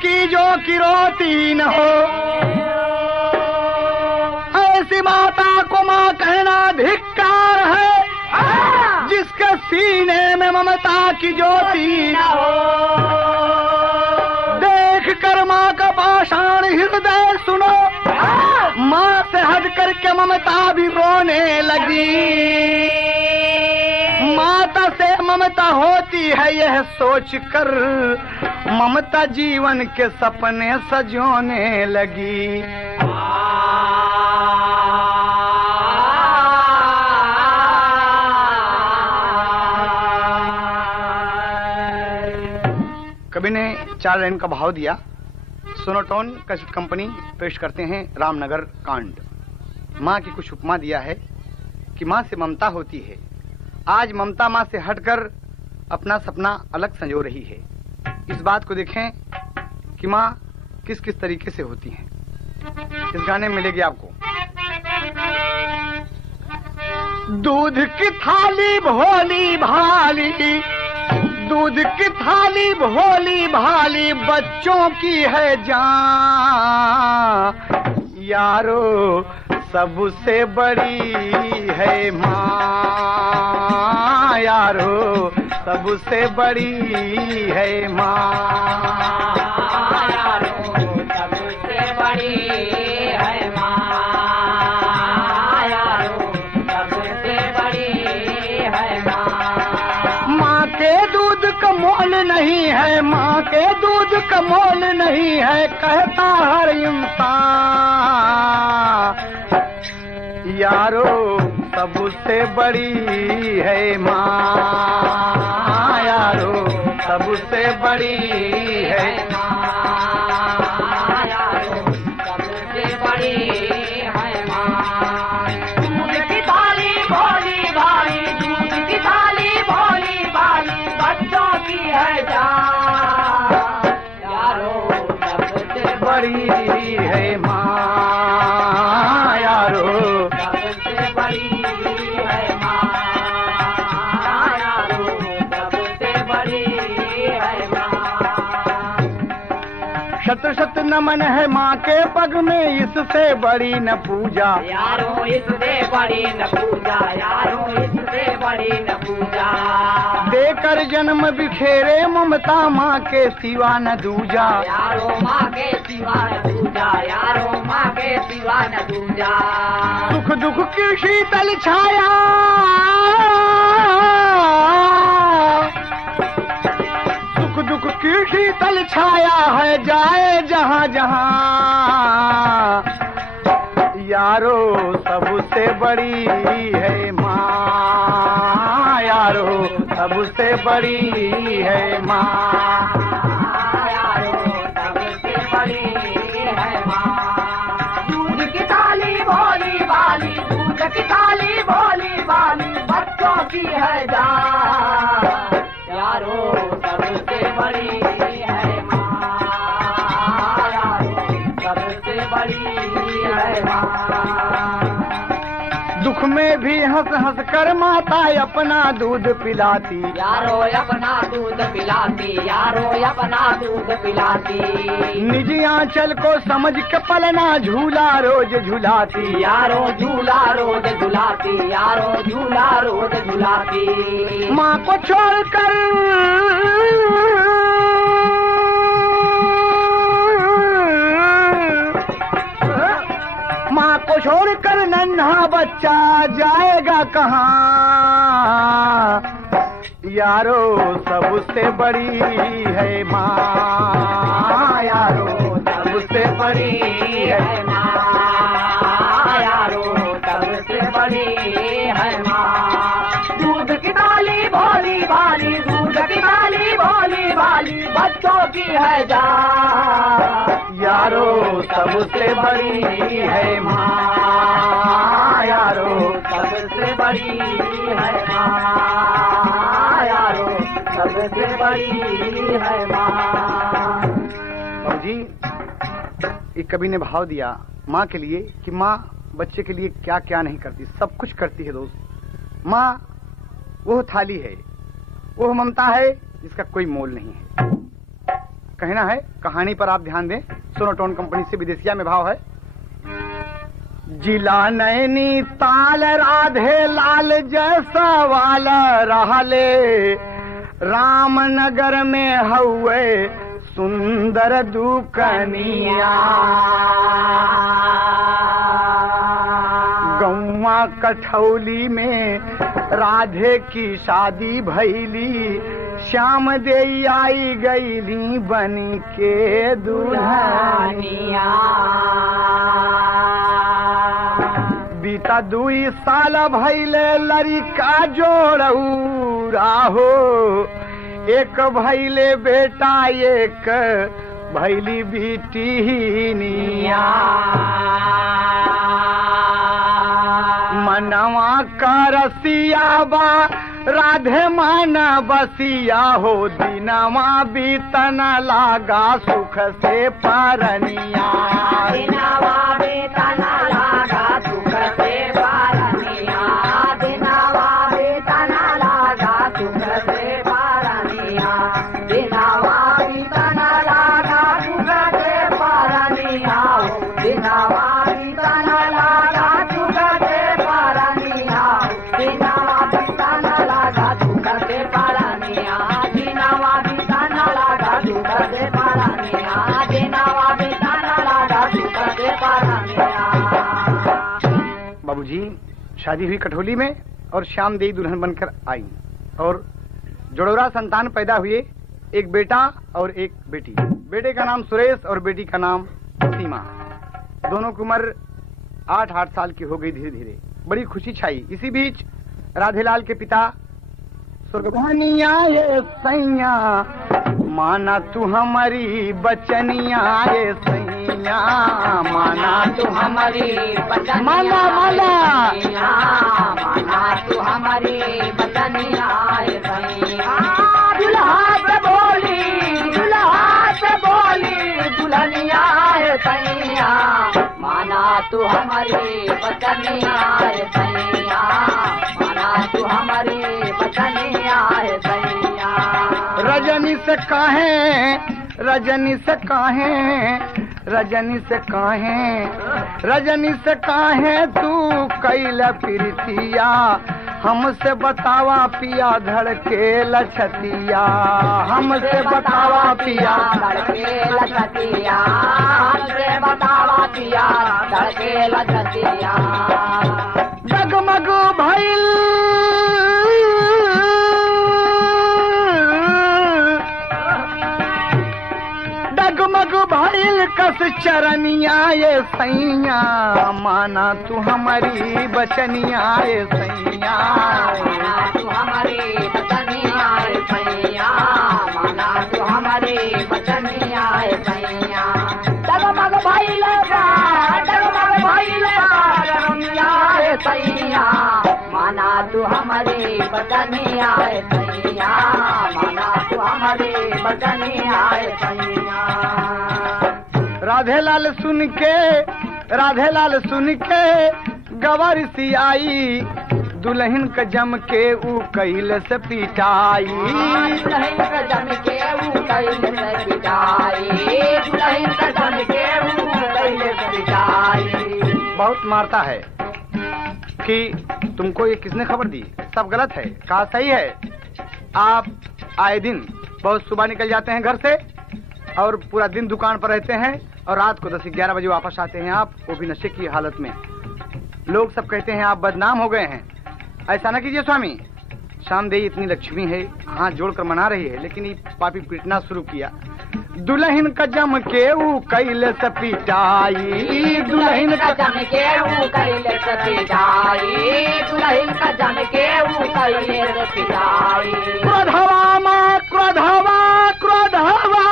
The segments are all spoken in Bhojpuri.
की जो कि रोती न हो, ऐसी माता को माँ कहना धिक्कार है, जिसके सीने में ममता की ज्योति न हो। देख कर माँ का पाषाण हृदय सुनो, माँ से हट करके ममता भी रोने लगी। माता से ममता होती है यह सोच कर, ममता जीवन के सपने सजोने लगी। कवि ने 4 लाइन का भाव दिया। सोनोटोन कैसेट कंपनी पेश करते हैं रामनगर कांड। माँ की कुछ उपमा दिया है कि माँ से ममता होती है। आज ममता माँ से हटकर अपना सपना अलग संजो रही है। इस बात को देखें कि माँ किस किस तरीके से होती है। इस गाने में मिलेगी आपको। दूध की थाली भोली भाली, दूध की थाली भोली भाली, बच्चों की है जान। यारो सबसे बड़ी है माँ, यारो सबसे बड़ी है माँ, यारो सबसे बड़ी है माँ, यारो सबसे बड़ी है माँ। माँ के दूध का मोल नहीं है, माँ के दूध का मोल नहीं है, कहता हर इंसान। यारो सबसे बड़ी है माँ, यारो सबसे बड़ी है माँ, यारो सबसे बड़ी है माँ। दूध की थाली भोली भाली, दूध की थाली भोली भाली, बच्चों की है जान। यारो सबसे बड़ी है माँ, यारो सबसे बड़ी है माँ, यारो सबसे बड़ी है माँ। शत शत नमन है माँ के पग में, इससे बड़ी न पूजा, यारो इससे बड़ी न पूजा, यारो इससे बड़ी न पूजा। देकर जन्म बिखेरे ममता, माँ के सिवा न दूजा, यारो माँ के सिवा न दूजा, यारो माँ के सिवा न दूजा। सुख दुख की शीतल छाया, सुख दुख की शीतल छाया है, जाए जहाँ जहाँ। यारो सबसे बड़ी है माँ, यारो सबसे बड़ी है माँ, यारो सबसे बड़ी है माँ। दूध की थाली भोली भाली, दूध की थाली भोली भाली, बच्चों की है जान। यारो सबसे बड़ी है माँ, यारो सबसे बड़ी है माँ। दुख में भी हंस हंस कर माता अपना दूध पिलाती, यारो अपना दूध पिलाती, यारो अपना दूध पिलाती। निज आंचल को समझ के पलना झूला रोज झुलाती, यारो झूला रोज झुलाती, यारो झूला रोज झुलाती। माँ को छोड़कर माँ को छोड़कर नन्हा बच्चा जाएगा कहाँ। यारो सबसे बड़ी है माँ, यारो सबसे बड़ी है माँ, यारो सबसे बड़ी है माँ। दूध की थाली भोली भाली, दूध की थाली भोली भाली, बच्चों की है जान। यारो सबसे बड़ी है माँ, यारो सबसे बड़ी है माँ, यारो सबसे बड़ी है माँ। और जी एक कवि ने भाव दिया माँ के लिए कि माँ बच्चे के लिए क्या क्या नहीं करती, सब कुछ करती है दोस्त। माँ वो थाली है, वो ममता है जिसका कोई मोल नहीं है। कहना है, कहानी पर आप ध्यान दें। सोनोटोन कंपनी से विदेशिया में भाव है। जिला नैनी ताल राधे लाल जैसा वाला रहले, रामनगर में हुए सुंदर दुकनिया, गौवा कठौली में राधे की शादी भैली, श्याम देई आई गईली बनी के दुल्हनिया। बीता 2 साल भैले लड़का जोड़ऊ राहो, एक भैले बेटा एक भैली बेटिनिया। मनवा का रसिया बा राधे माना बसिया हो, दिनवा बीतन लागा सुख से परनिया। दिनवा बीतन लागा सुख से परनिया, दिनवा बीतन लागा सुख से परनिया, दिनवा बीतन लागा सुख से परनिया, दिनवा बीतन लागा सुख से परनिया, दिनवा बीतन लागा सुख से परनिया, दिनवा बीतन लागा सुख से परनिया, दिनवा बीतन लागा सुख से परनिया। बाबूजी, शादी हुई कठौली में और श्याम देई दुल्हन बनकर आई और जोड़ोरा संतान पैदा हुए, एक बेटा और एक बेटी। बेटे का नाम सुरेश और बेटी का नाम सीमा। दोनों की उम्र 8-8 साल की हो गई। धीरे धीरे बड़ी खुशी छाई। इसी बीच राधेलाल के पिता स्वर्गवानिया ये सैया, माना तू हमारी बचनिया ये सैया, माना तू हमारी बचनिया, माला माला माना तू हमारी बचनिया ये सैया। दुल्हा से बोली, दुल्हा से बोली दुल्हनिया ये सैया, माना तू हमारी बचनिया ये सैया, माना तू हमारी बचनिया ये सैया। रजनी से काहे, रजनी से काहे, रजनी से काहे, रजनी से काहे तू कैल प्रीतिया, हमसे बतावा पिया धड़के लछतिया, हमसे बतावा पिया धड़के लछतिया, हमसे बतावा पिया धड़के लछतिया। जगमग भइल डगमग भइल कस चरनिया ये सैया, माना तू हमारी बचनिया ये सैया, माना तू हमारी बचनिया ये सैया, माना तू हमारी बचनिया ये सैया। डगमग भइल डगमग भइल चरनिया ये सैया, माना तू हमारी बचनिया ये सैया, माना तू हमारी बचनिया ये सैया। राधेलाल सुन के, राधेलाल सुन के गवर सी आई, दुल्हन का जम के ऊ कैल से पिटाई, दुल्हन का जम के ऊ कैल से पिटाई, दुल्हन का जम के ऊ कैल से पिटाई। बहुत मारता है कि तुमको ये किसने खबर दी, सब गलत है। कहा सही है, आप आए दिन बहुत सुबह निकल जाते हैं घर से और पूरा दिन दुकान पर रहते हैं और रात को 10-11 बजे वापस आते हैं आप, वो भी नशे की हालत में। लोग सब कहते हैं आप बदनाम हो गए हैं। ऐसा ना कीजिए स्वामी, श्यामदेई इतनी लक्ष्मी है, हाथ जोड़कर मना रही है, लेकिन ये पापी पीटना शुरू किया। दुल्हन का जम के ऊ कैल से पिटाई, दुल्हन का जम के ऊ कैल से पिटाई, दुल्हन का जम के ऊ कैल से पिटाई। क्रोधवा मां क्रोधवा क्रोधवा,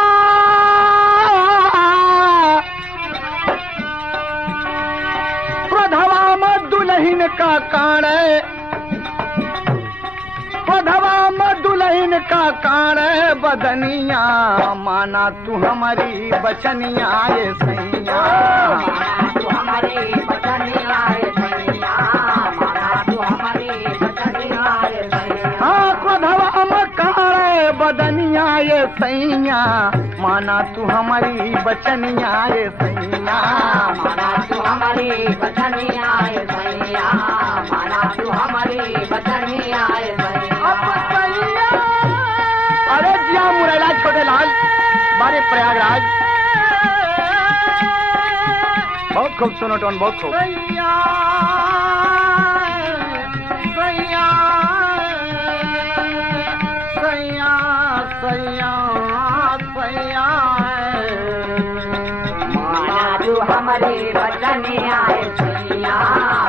क्रोधवा मां दुल्हन का कान, क्रोधवा मां दुल्हन का कान बदनिया, माना तू हमारी बचनिया ये सैया, माना तू हमारी बचनिया ये सैया, माना तू हमारी बचनिया ये सैया। हाँ, क्रोधवा मां कान बदनिया ये सैया, माना तू हमारी बचनिया रे सैया, माना तू हमारी बचनिया रे सैया, माना तू हमारी बचनिया रे सैया। अरे जिया मुरैला छोटे लाल बारे प्रयागराज, बहुत खूब सुनो टोन, बहुत खूब। सैया सैया सैया सैया सैया, माना तू हमारी बचनिया रे सैया,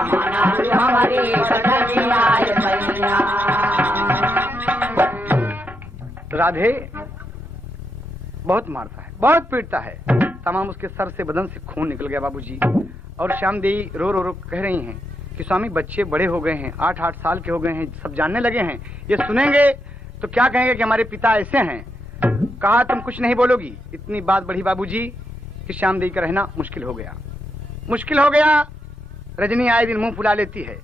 माना तू हमारी बचनिया रे सैया। राधे बहुत मारता है, बहुत पीटता है, तमाम उसके सर से बदन से खून निकल गया बाबूजी। और श्याम देवी रो रो रो कह रही हैं कि स्वामी बच्चे बड़े हो गए हैं, 8-8 साल के हो गए हैं, सब जानने लगे हैं, ये सुनेंगे तो क्या कहेंगे कि हमारे पिता ऐसे हैं। कहा तुम कुछ नहीं बोलोगी। इतनी बात बढ़ी बाबूजी कि श्याम देवी का रहना मुश्किल हो गया, मुश्किल हो गया। रजनी आए दिन मुंह फुला लेती है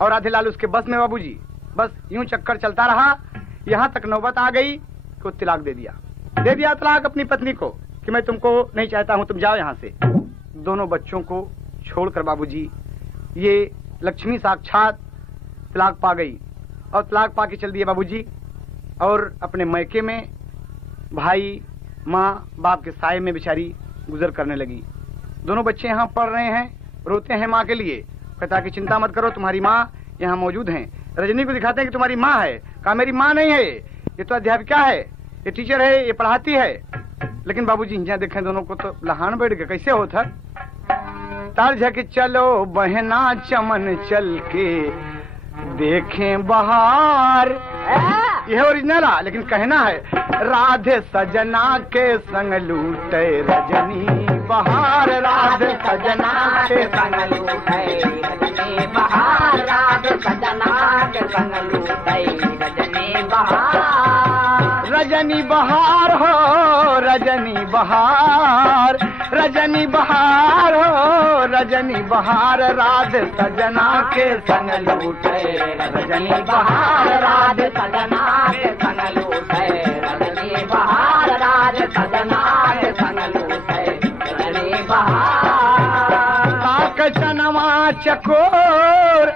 और राधे लाल उसके बस में बाबूजी। बस यूं चक्कर चलता रहा, यहाँ तक नौबत आ गई कि वो तलाक दे दिया तलाक अपनी पत्नी को कि मैं तुमको नहीं चाहता हूं, तुम जाओ यहाँ से। दोनों बच्चों को छोड़कर बाबूजी ये लक्ष्मी साक्षात तलाक पा गई और तलाक पा के चल दिए बाबूजी। और अपने मैके में भाई माँ बाप के साए में बेचारी गुजर करने लगी। दोनों बच्चे यहाँ पढ़ रहे हैं, रोते हैं माँ के लिए, कहता कि चिंता मत करो तुम्हारी माँ यहाँ मौजूद हैं। रजनी को दिखाते हैं कि तुम्हारी माँ है, कहा मेरी माँ नहीं है, ये तो अध्यापिका है, ये टीचर है, ये पढ़ाती है। लेकिन बाबूजी यहाँ देखें दोनों को तो लहान बैठ गए, कैसे होता। तारझक चलो बहना चमन चल के देखें बहार, यह ओरिजिनल है, लेकिन कहना है राधे सजना के संग लूटे रजनी बहार, राधे सजना के संग लूटे रजनी बहार, राधे सजना के संग लूटे रजनी बहार। रजनी बहार हो रजनी बहार, रजनी बहार हो रजनी बहार, राधे सजना के संग लूटे रजनी बहार, राधे सजना के संग लूटे रजनी बहार, राधे सजना के संग लूटे रजनी बहार। ताक चनवा चकोर,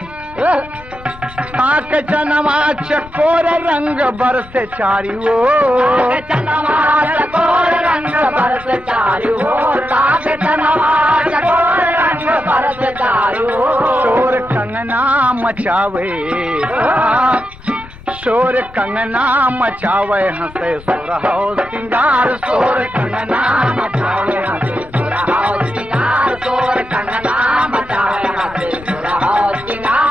ताक चनवा चकोर रंग बरसे चारी ओर, चनवा चकोर रंग बरसे चारी ओर, ताक चनवा चकोर रंग बरसे चारी ओर। शोर कंगना मचावे, शोर कंगना मचावे हंसे सुरहो सिंगार, शोर कंगना मचावे हंसे सुरहो सिंगार, शोर कंगना मचावे हंसे सुरहो सिंगार।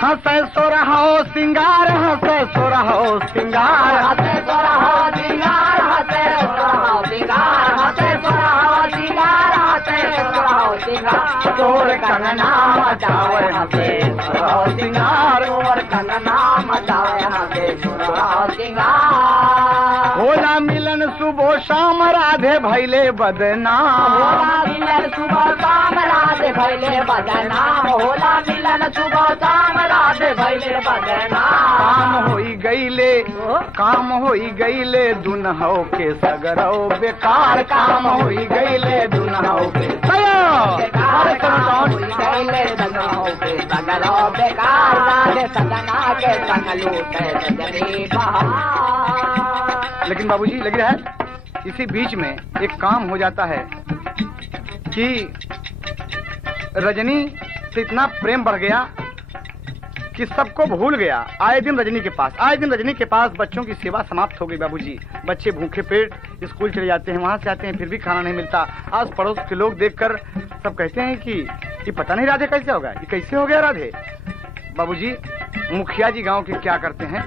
हंसे सुरहो सिंगार, हंसे सुरहो सिंगार, हंसे सुरहो सिंगार, हंसे सुरहो सिंगार, हंसे सुरहो सिंगार, हंसे सुरहो सिंगार। शोर कंगना मचावे हंसे सुरहो सिंगार, शोर कंगना मचावे हंसे सुरहो सिंगार। होला मिलन सुबह शाम राधे भैले बदनाम, होला मिलन सुबह शाम राधे भैले बदनाम, होला मिलन सुबह शाम राधे भैले बदनाम। काम होई गईले, काम होई गईले दुनहो के सगरो बेकार, काम होई गईले दुनहो के बेकार, काम होई गईले दुनहो के सगरो बेकार, राधे सजना के संग लूटे रजनी बहार। लेकिन बाबूजी लग रहा है इसी बीच में एक काम हो जाता है कि रजनी से इतना प्रेम बढ़ गया कि सबको भूल गया। आए दिन रजनी के पास, आए दिन रजनी के पास बच्चों की सेवा समाप्त हो गई बाबूजी। बच्चे भूखे पेट स्कूल चले जाते हैं, वहां से आते हैं फिर भी खाना नहीं मिलता। आस पड़ोस के लोग देखकर सब कहते हैं कि ये पता नहीं राधे कैसे होगा, ये कैसे हो गया राधे। बाबूजी मुखिया जी गांव के क्या करते हैं,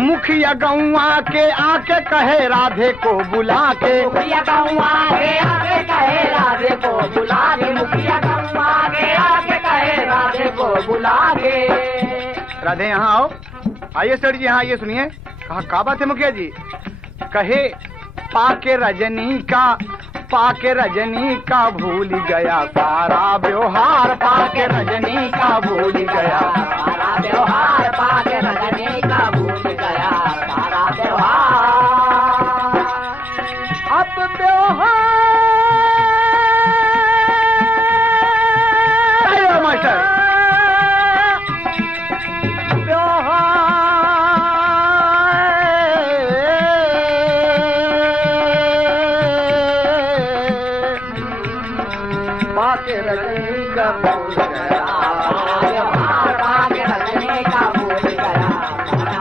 मुखिया गौवा के आके कहे राधे को बुला के, मुखिया गौवा के आके कहे राधे को बुला के, मुखिया गौवा के आके कहे राधे को बुला के। राधे यहाँ आओ, आइए सर जी यहाँ आइए, सुनिए। कहा क्या बात है मुखिया जी। कहे पाके रजनी का, पाके रजनी का भूल गया सारा व्यवहार, पाके रजनी का भूल गया सारा व्यवहार, पाके रजनी का भूल गया सारा व्यवहार। बाके रजनी का भूल गया, व्यवहार बाके रजनी का भूल गया,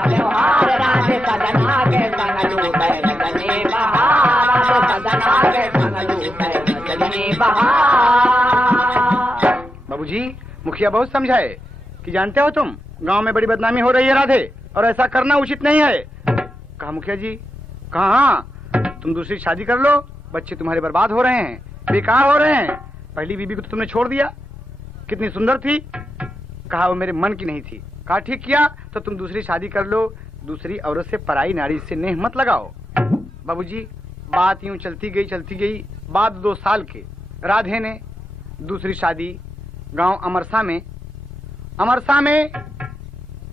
व्यवहार राधे सजना के संग लूटे रजनी बहार, राधे सजना के संग लूटे रजनी बहार। बाबूजी मुखिया बहुत समझाए कि जानते हो तुम गांव में बड़ी बदनामी हो रही है राधे, और ऐसा करना उचित नहीं है। कहा मुखिया जी, कहा तुम दूसरी शादी कर लो, बच्चे तुम्हारे बर्बाद हो रहे हैं, बेकार हो रहे हैं। पहली बीबी को तो तुमने छोड़ दिया, कितनी सुंदर थी। कहा वो मेरे मन की नहीं थी। कहा ठीक किया, तो तुम दूसरी शादी कर लो, दूसरी औरत से, पराई नारी से नेह मत लगाओ। बाबूजी बात यूं चलती गई। बाद 2 साल के राधे ने दूसरी शादी गांव अमरसा में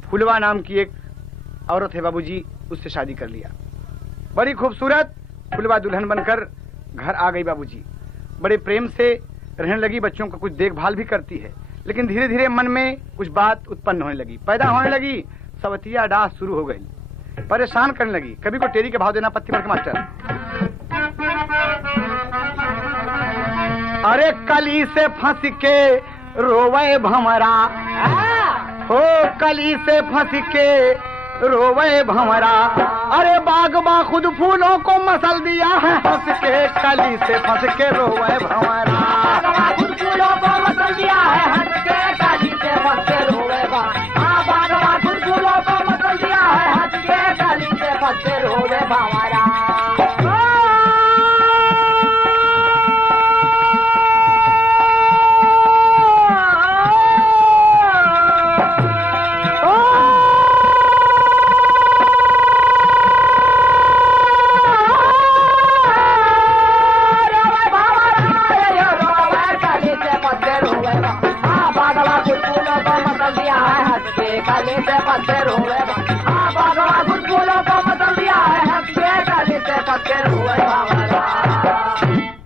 फुलवा नाम की एक औरत है बाबूजी, उससे शादी कर लिया। बड़ी खूबसूरत फुलवा दुल्हन बनकर घर आ गई बाबूजी। बड़े प्रेम से रहने लगी, बच्चों का कुछ देखभाल भी करती है। लेकिन धीरे धीरे मन में कुछ बात उत्पन्न होने लगी, पैदा होने लगी। सवतिया डाह शुरू हो गई, परेशान करने लगी। कभी को टेरी के भाव देना पत्ती पर मास्टर। अरे कली से फंस के रोवे भंवरा, हो कली से फंस के रोवे भंवरा। अरे बागबा खुद फूलों को मसल दिया है हंस के, कली से फंस के रोवे भंवरा। खुद फूलों को मसल दिया है हंस के, कली से फंस के रोवे बागबा खुद फूलों को मसल दिया है हंस के, कली से फंस के रोवे भंवरा।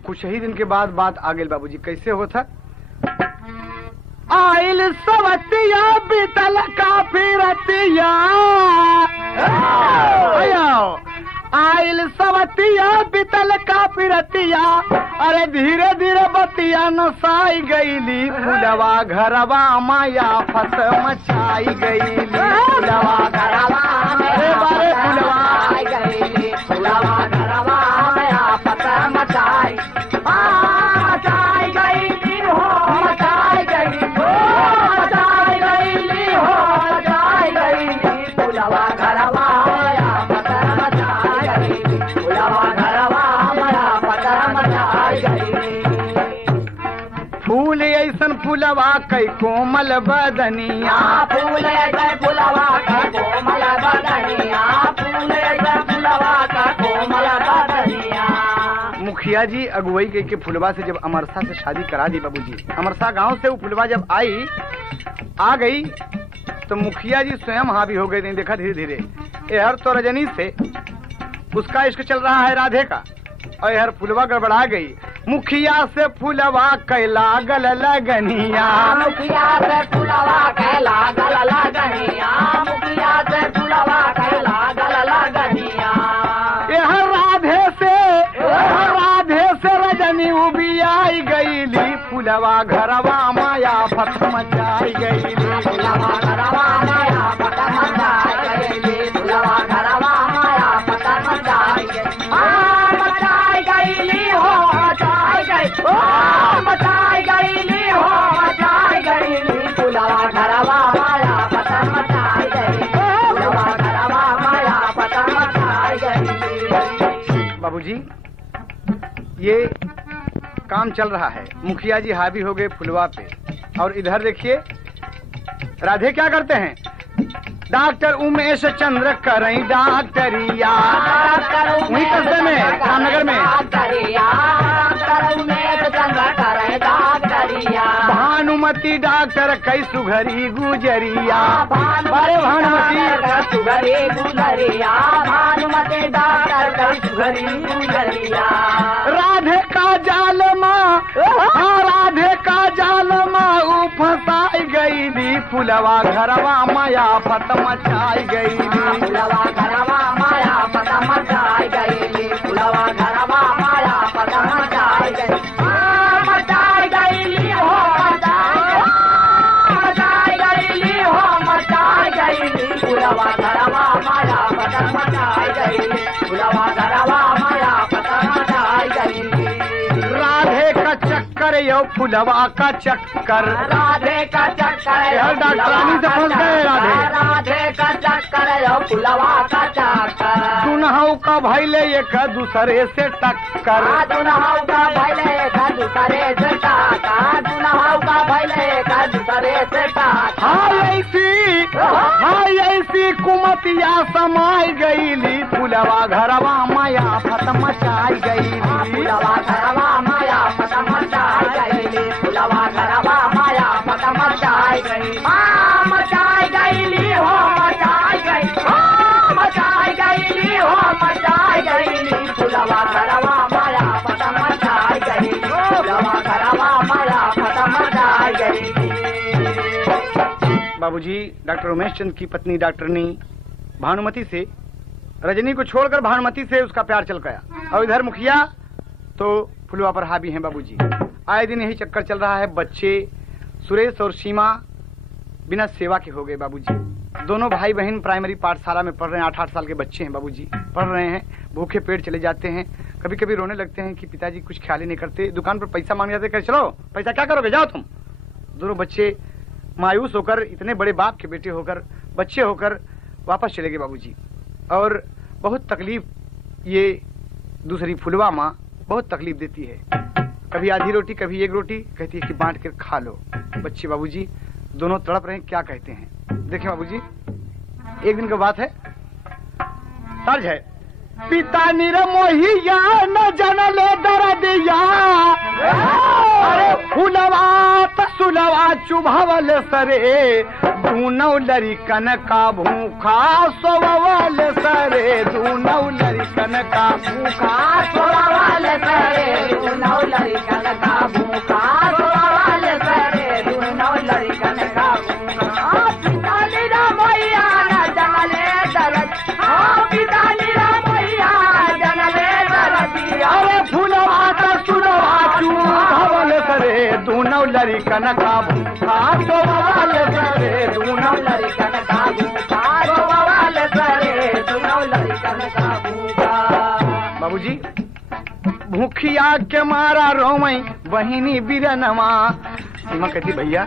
कुछ ही दिन के बाद बात आ गई बाबूजी। कैसे होता? आइल सवतिया बीतल काफी रतिया, आइल सवतिया बीतल काफी रतिया। अरे धीरे धीरे बतिया नसाई गईली, फुलवा घरवा माया फस मचाई गईली। फुलवा घरवा अरे बारे फुलवा गईली, फुलवा घरवा माया फस मचाई गईली हो, मचाई गईली हो, मचाई गईली हो, मचाई गईली। फुलवा घरवा माया फस मचाई गईली, फुलवा घरवा माया फस मचाई गईली। फूल ऐसन फुलवा कई कोमल बदनिया, फूल ऐसन फुलवा का कोमल बदनिया, फूल ऐसन फुलवा का कोमल बदनिया। मुखिया जी अगुवाई के फुलवा से जब अमरसा से शादी करा दी बाबूजी। अमरसा गांव से वो फुलवा जब आ गई तो मुखिया जी स्वयं हावी हो गए। देखा धीरे धीरे यहर तो रजनी से उसका इश्क चल रहा है राधे का, और यहर फुलवा गड़बड़ा गई। मुखिया से फुलवा कैला गल लगनिया, मुखिया से फुलवा कैला गल लगनिया, मुखिया से फुलवा कैला गल लगनिया। यह राधे से रजनी उबी आई गईली, फुलवा घरवा माया फत मचाई गईली। फुलवा घरवा माया फत मचाई गईली, फुलवा घरवा माया फत मचाई गईली। मचाई गईली हो, मचाई गई हो, मचाई गईली हो, मचाई गईली। फुलवा घरवा माया फत मचाई गईली, फुलवा घरवा माया फत मचाई गईली। बाबूजी ये काम चल रहा है, मुखिया जी हावी हो गए फुलवा पे, और इधर देखिए राधे क्या करते हैं। डॉक्टर उमेश चंद्र करई डॉक्टरिया, वही कस्बे में रामनगर में। भानुमति डॉक्टर कई सुघरी गुजरिया, अरे भानुमति सुघरी गुजरिया, भानुमति डॉक्टर कई सुघरी गुजरिया। राधे का जाल माँ, राधे का जाल माँ फंसाई गईली, फुलवा घरवा माया फत मचाई गईली। फुलवा घरवा माया फत मचाई गईली, फुलवा घरवा माया फत मचाई गईली। मचाई गईली फुलवा घरवा माया पता जाई गईली। राधे का चक्कर यो फुलवा का चक्कर, राधे का चक्कर यार डॉक्टरानी से फंस गए राधे। राधे का चक्कर यो फुलवा का चक्कर, दुनहु का भैले एक दूसरे से टक्कर, दुनहु का भैले एक दूसरे से टक्कर, दुनहु का भैले एक दूसरे से टक्कर। हाय ऐसी कुमतिया समाई गईली, फुलवा घरवा माया फत मचाई गईली। फुलवा घरवा माया फत मचाई गईली, फुलवा घरवा माया फत मचाई गईली। मचाई गईली हो मचाई गई, मचाई गईली हो मचाई गईली, फुलवा घरवा माया फत मचाई गईली, फुलवा घरवा माया फत मचाई गईली। बाबूजी, डॉक्टर उमेश चंद की पत्नी डॉक्टरनी भानुमति से, रजनी को छोड़कर भानुमति से उसका प्यार चल गया, और इधर मुखिया तो फुलवा पर हावी हैं। बाबूजी, आए दिन यही चक्कर चल रहा है। बच्चे सुरेश और सीमा बिना सेवा के हो गए बाबूजी। दोनों भाई बहन प्राइमरी पाठशाला में पढ़ रहे हैं, 8-8 साल के बच्चे हैं बाबूजी, पढ़ रहे हैं, भूखे पेट चले जाते हैं। कभी कभी रोने लगते हैं कि पिताजी कुछ ख्याल ही नहीं करते, दुकान पर पैसा मांग जाते, कह चलो पैसा क्या करोगे, जाओ तुम। दोनों बच्चे मायूस होकर, इतने बड़े बाप के बेटे होकर, बच्चे होकर वापस चले गए बाबूजी। और बहुत तकलीफ ये दूसरी फुलवा माँ बहुत तकलीफ देती है, कभी आधी रोटी कभी एक रोटी, कहती है कि बांट कर खा लो। बच्चे बाबूजी दोनों तड़प रहे हैं, क्या कहते हैं देखें बाबूजी। एक दिन की बात है, तर्ज है, पिता निरमोहिया न जनले दर्दिया, अरे फुलवा तसुलवा चुभावल सरे, दूनौ लरिकन का भूखा सोवल सरे, दूनौ लरिकन का भूखा सोवल सरे, दूनौ लरिकन का भूखा सोवल सरे, दूनौ लरिकन का भूखा। पिता निरमोहिया न जनले दर्द, पिता निरमोहिया जनले दर्दिया, अरे फुलवा तसुलवा चुभावल सरे, दूनौ लरिकन का भूखा सोवल सरे, दूनौ लरिकन का भूखा सोवल सरे, दूनौ लरिकन का भूखा। बाबूजी, भूखिया के मारा रोमई बहिनी बिरनवा। सीमा कहती भैया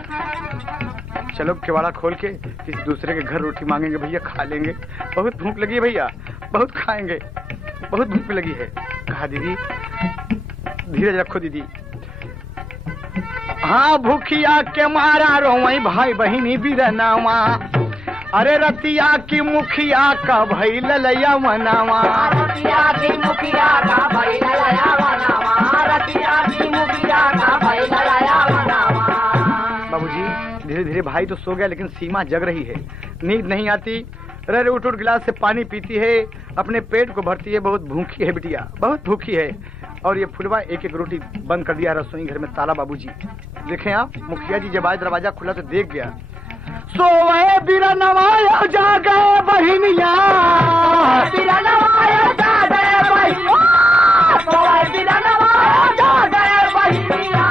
चलो केवाड़ा खोल के किसी दूसरे के घर रोटी मांगेंगे भैया, खा लेंगे, बहुत भूख लगी है भैया, बहुत खाएंगे, बहुत भूख लगी है। कहा दीदी धीरज रखो दीदी। हाँ भूखिया के मारा रोवई भाई बहिनी बिरनवा, अरे रतिया की मुखिया का भई ललया मनावा, रतिया की मुखिया का भई ललया मनावा, रतिया की मुखिया का भई ललया मनावा। बाबूजी धीरे धीरे भाई तो सो गया, लेकिन सीमा जग रही है, नींद नहीं आती, रे उठ उठ गिलास से पानी पीती है, अपने पेट को भरती है, बहुत भूखी है बिटिया, बहुत भूखी है। और ये फुलवा एक एक रोटी बंद कर दिया रसोई घर में ताला। बाबूजी देखें आप, मुखिया जी जब आज दरवाजा खुला तो देख गया, सोए बिरनवाया जा गए बहिनिया, बिरनवाया जा गए बहिनिया, सोए बिरनवाया जा गए बहिनिया,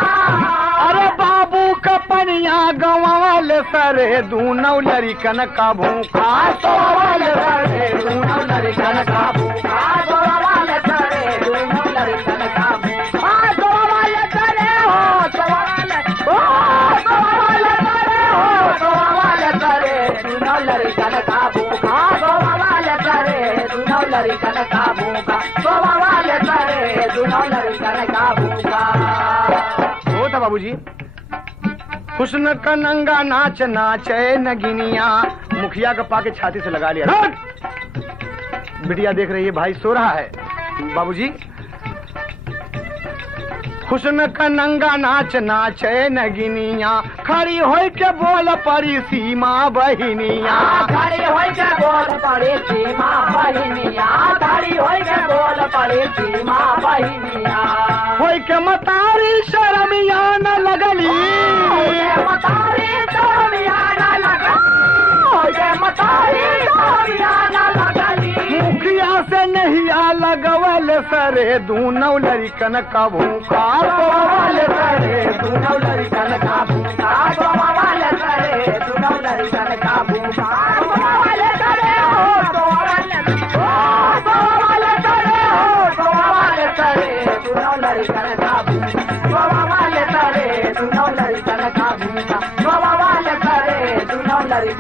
अरे बाबू का पनिया गंवाल सरे, दूनौ लरिकन का भूखा सोवल सरे, दूनौ लरिकन का भूखा सोवल सरे, दूनौ लरिकन का भूखा सोवल सरे, हो सोवल, ओ सोवल सरे, हो सोवल सरे, दूनौ लरिकन का भूखा सोवल सरे, दूनौ लरिकन का भूखा सोवल सरे, दूनौ लरिकन का भूखा। वो था बाबूजी। हुस्न का नंगा नाच नाचे नगिनिया, मुखिया का पाके छाती से लगा लिया। बिटिया देख रही है भाई सो रहा है। बाबूजी हुस्न का नंगा नाच नाचे नगिनिया, खड़ी होई के बोल परी सीमा बहिनिया, खड़ी होई के बोल परी सीमा बहिनिया, खड़ी होई के बोल परी सीमा बहिनिया, होई के मतारी शर्मिया न लगली, मतारी शर्मिया न लगली, मतारी शर्मिया न लगली, मुखिया से नहीं आ लगवल सरे, दूनौ लरिकन का भूखा सोवल सरे, दूनौ लरिकन का भूखा सोवल सरे, दूनौ लरिकन का भूखा सोवल सरे, हो सोवल, ओ सोवल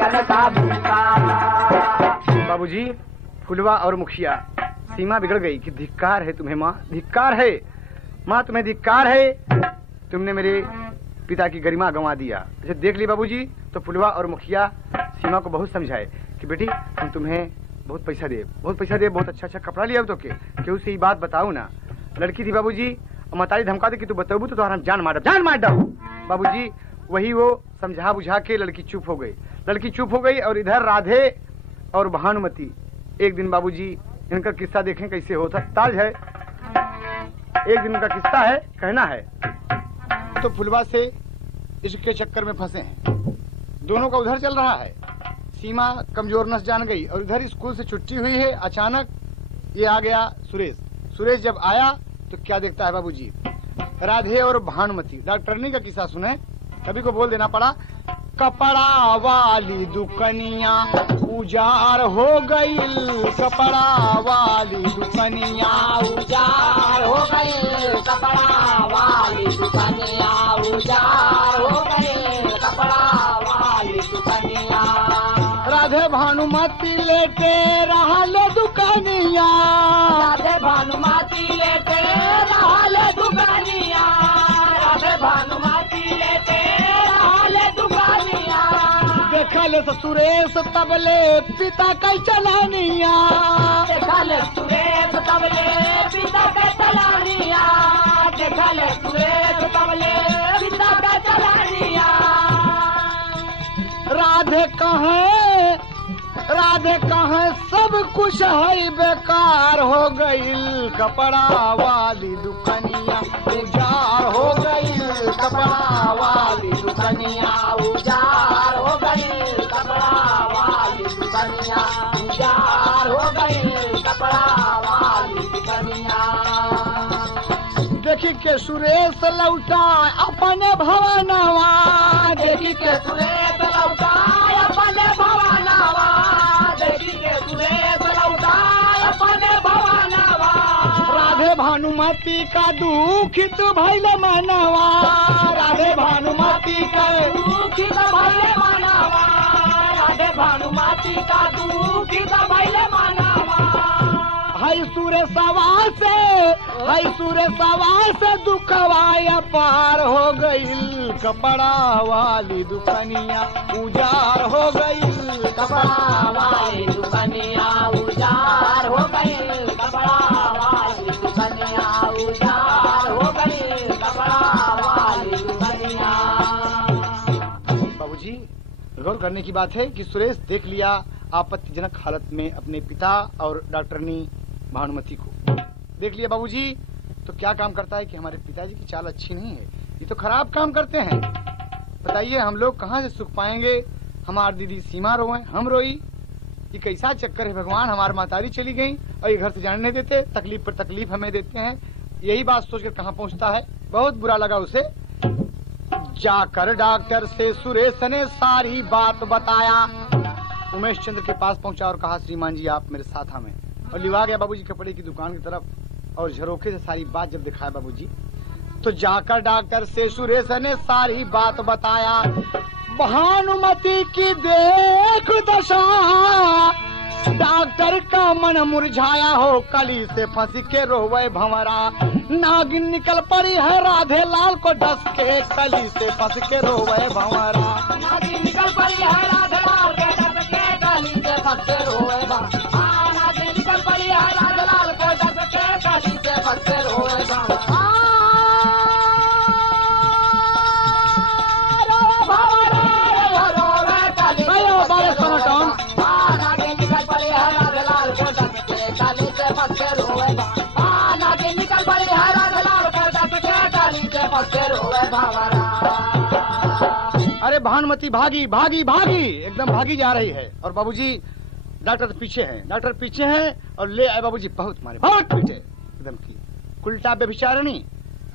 लगन का भूखा। बाबूजी, फुलवा और मुखिया, सीमा बिगड़ गई कि धिक्कार है तुम्हें माँ, धिक्कार है माँ, तुम्हें धिक्कार है, तुमने मेरे पिता की गरिमा गंवा दिया। अच्छा देख ली बाबूजी, तो फुलवा और मुखिया सीमा को बहुत समझाए कि बेटी हम तुम्हें बहुत पैसा दे, बहुत अच्छा कपड़ा लिया तो के उसे ये बात बताओ ना। लड़की थी बाबूजी, मतारी धमका दे कि तू बताओ तो हम जान मार दो। बाबूजी वही वो समझा बुझा के लड़की चुप हो गई। और इधर राधे और भानुमती, एक दिन बाबूजी इनका किस्सा देखें कैसे होता ताज है। एक दिन का किस्सा है, कहना है तो फुलवा से इसके चक्कर में फंसे हैं, दोनों का उधर चल रहा है। सीमा कमजोर नस जान गई और इधर स्कूल से छुट्टी हुई है। अचानक ये आ गया सुरेश जब आया तो क्या देखता है बाबूजी, राधे और भानुमती। डॉक्टरनी का किस्सा सुने, कभी को बोल देना पड़ा। कपड़ा वाली दुकनिया उजार हो गई, कपड़ा वाली दुकनिया उजार हो गई, कपड़ा वाली दुकनिया उजार हो गई, कपड़ा वाली दुकनिया। राधे भानुमती लेटे रहल दुकनिया, राधे भानुमती लेटे रहल दुकनिया, राधे भानुमती लेटे रहल दुकनिया। देखल सुरेश तबले पिता कई चलानिया, देखल सुरेश तबले पिता का चलानिया, देखल सुरेश तबले पिता का चलानिया। राधे कहे सब कुछ है बेकार हो गई, कपड़ा वाली दुकनिया उजार हो गई, कपड़ा वाली दुकनिया उजार हो गई, कपड़ा वाली दुकनिया उजार हो गई, कपड़ा वाली दुकनिया। देखी के सुरेश लौटा अपने भवनवा, देखी के सुरेश लौटा अपने भवनवा, देखी के सुरेश लौटा अपने भवनवा। राधे भानुमती का दुखित भइल मनवा, राधे भानुमती का दुखित भइल मनवा, राधे भानुमती का दुखित भइल मनवा। हई सुरेशवा से दुखवाया पार हो गई, कपड़ा वाली दुकनिया उजार हो गई, कपड़ा वाली दुकनिया उजार हो गई, कपड़ा वाली दुकनिया उजार हो गई, कपड़ा वाली दुकनिया। बाबूजी गौर करने की बात है कि सुरेश देख लिया आपत्तिजनक हालत में अपने पिता और डॉक्टरनी भानुमती को देख लिया बाबूजी, तो क्या काम करता है कि हमारे पिताजी की चाल अच्छी नहीं है, ये तो खराब काम करते हैं। बताइए हम लोग कहाँ से सुख पाएंगे, हमारी दीदी सीमा रोए, हम रोई, ये कैसा चक्कर है भगवान। हमारी मातारी चली गई और ये घर से जाने नहीं देते, तकलीफ पर तकलीफ हमें देते हैं। यही बात सोचकर कहाँ पहुँचता है, बहुत बुरा लगा उसे। जाकर डॉक्टर से सुरेश ने सारी बात बताया। उमेश चंद्र के पास पहुंचा और कहा श्रीमान जी आप मेरे साथ हमें, और लिवा गया बाबूजी कपड़े की दुकान की तरफ और झरोखे से सारी बात जब दिखाया बाबूजी, तो जाकर डॉक्टर से सुरेश ने सारी बात बताया। भानुमती की देख दशा, डॉक्टर का मन मुरझाया हो, कली से फंस के रोवे भंवरा। नागिन निकल पड़ी है राधे लाल को डस के, कली से फंस के रोवे भंवरा। नागिन निकल पड़ी है राधे लाल के डस के, कली से फंस के रोवे भंवरा। नागिन निकल पड़ी है राधे लाल के डस के, कली से फंस के रोवे भंवरा। अरे भानुमती भागी भागी भागी, एकदम भागी जा रही है। और बाबूजी डॉक्टर पीछे हैं, डॉक्टर पीछे हैं और ले आए बाबूजी, बहुत मारे, बहुत पीछे एकदम की उल्टा बेबिचारणी।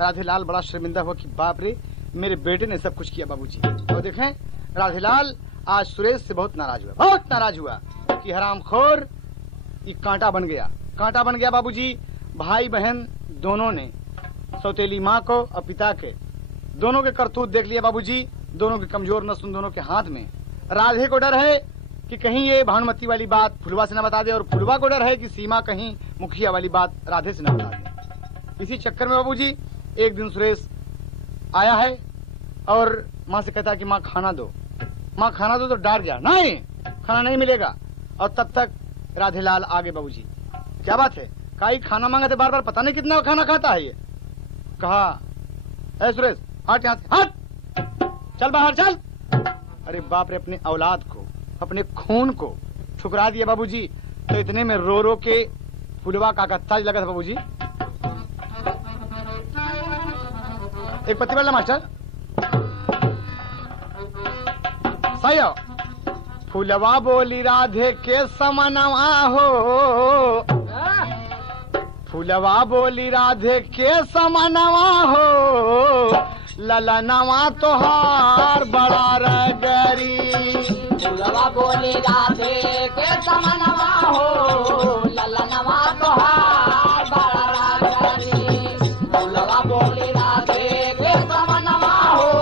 राधेलाल बड़ा शर्मिंदा हुआ कि बाप रे मेरे बेटे ने सब कुछ किया बाबूजी। और देखें राधेलाल आज सुरेश से बहुत नाराज हुआ कि हरामखोर ये कांटा बन गया बाबूजी। भाई बहन दोनों ने, सौतेली माँ को और पिता के, दोनों के करतूत देख लिया बाबूजी, दोनों के कमजोर नस दोनों के हाथ में। राधे को डर है कि कहीं ये भानुमती वाली बात फुलवा से न बता दे, और फुलवा को डर है कि सीमा कहीं मुखिया वाली बात राधे से न बता दे। इसी चक्कर में बाबूजी एक दिन सुरेश आया है और माँ से कहता है कि माँ खाना दो, माँ खाना दो, तो डर गया, नहीं खाना नहीं मिलेगा। और तब तक राधेलाल आगे, बाबूजी क्या बात है, काई खाना मांगा थे बार बार, पता नहीं कितना खाना खाता है ये। कहा ए सुरेश हट यहाँ से, हट चल बाहर चल। अरे बाप रे, अपने औलाद को, अपने खून को ठुकरा दिया बाबूजी। तो इतने में रो रो के फुलवा का गत्ता लगा था बाबूजी। एक पत्ती वाला मास्टर सही हो। फुलवा बोली राधे के समनवा हो, फुलवा बोली राधे के समनवा हो, ललनवा तोहार बड़ा रगरी। फुलवा बोली राधे के समनवा हो, ललनवा तोहार बड़ा रगरी। फुलवा बोली राधे के समनवा हो,